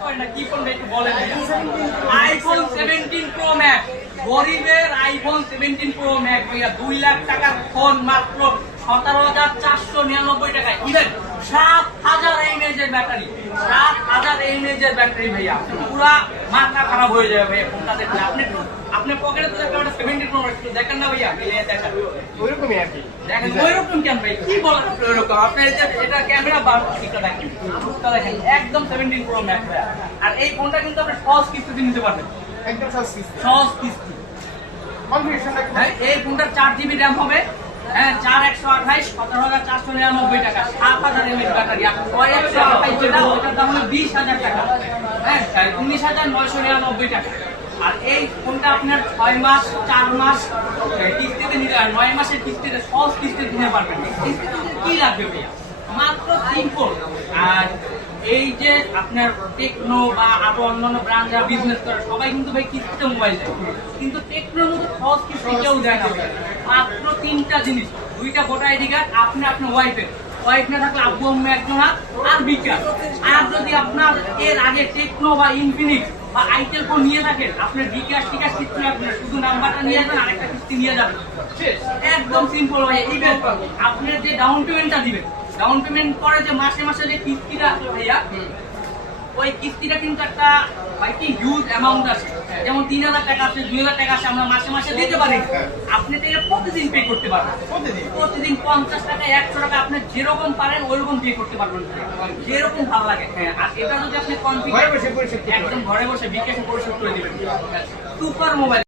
কি ফোন একটু বলেন। আইফোন 17 প্রো ম্যাক্স, গরিবের আইফোন 17 প্রো ম্যাক্স ভাইয়া 2 লাখ টাকার ফোন মাত্র 17,499 টাকায়। ইভেন 7,000 mAh এর ব্যাটারি, 7,000 mAh এর ব্যাটারি ভাইয়া, পুরা মাথা খারাপ হয়ে যাবে ভাইয়া ফোনটা দেখলে। আপনি একটু আপনার পকেটে তো একটা 17 প্রো ম্যাক্স দেখেন না ভাইয়া, মিলিয়ে দেখেন ওইরকমই আর কি। দেখেন ওইরকম কেন ভাই, কি বলেন আপনি ওইরকম? আপনার এটা ক্যামেরা ঠিকটা দেখেন, লুকটা দেখেন, একদম 17 প্রো ম্যাক্স ভাইয়া। আর এই ফোনটা কিন্তু আপনি সহজ কিস্তিতে নিতে পারবেন, একদম সহজ কিস্তি। কনফিগারেশনটা কি? হ্যাঁ, এই ফোনটার 4GB র্যাম হবে, হ্যাঁ 4128, 17,499 টাকা, 7,000 mAh ব্যাটারি। আর 128 যেটা ওটার দাম হলো 20,000 টাকা, হ্যাঁ 19,999 টাকা। আর এই ফোনটা আপনার 6 মাস 4 মাস কিস্তিতে নিতে হয়, 9 মাসের কিস্তিতে সহজ কিস্তিতে নিতে পারবেন। কিস্তিতে কি লাগবে ভাইয়া? মাত্র সিম্পল। আর এই যে আপনার টেকনো বা আরো অন্যান্য ব্র্যান্ড যারা বিজনেস করে সবাই কিন্তু ভাই কিস্তিতে মোবাইল দেয়, কিন্তু টেকনোর মতো সহজ কিস্তি কেউ দেয় না ভাই। মাত্র 3টা জিনিস, 2টা ভোটার আইডি কার্ড, আপনি আপনার ওয়াইফ না থাকলে আব্বু আম্মু একজন আর বিকাশ। আর যদি আপনার এর আগে টেকনো বা ইনফিনিক্স বা আইটেল ফোন নিয়ে থাকেন, আপনার বিকাশ টিকাশ কিস্তি লাগবে না, শুধু নাম্বারটা নিয়ে যাবেন, আরেকটা কিস্তি নিয়ে যাবেন, একদম সিম্পল ভাই। ইভেন আপনার যে ডাউন পেমেন্টটা দিবেন, ডাউন পেমেন্ট করে যে মাসে মাসে যে কিস্তিটা আসবে ভাইয়া, ওই কিস্তিটা কিন্তু একটা ভাই কি হিউজ অ্যামাউন্ট আছে। যেমন 3,000 টাকা আছে, 2,000 টাকা আছে, আমরা মাসে মাসে দিতে পারি। আপনি থেকে প্রতিদিন পে করতে পারবেন, প্রতিদিন 50 টাকা 100 টাকা আপনি যেরকম পারেন ওইরকম পে করতে পারবেন, যেরকম ভালো লাগে। হ্যাঁ, আর এটা যদি আপনি কনফিগার একদম ঘরে বসে বিকাশে পরিশোধ করে দিবেন, সুপার মোবাইল।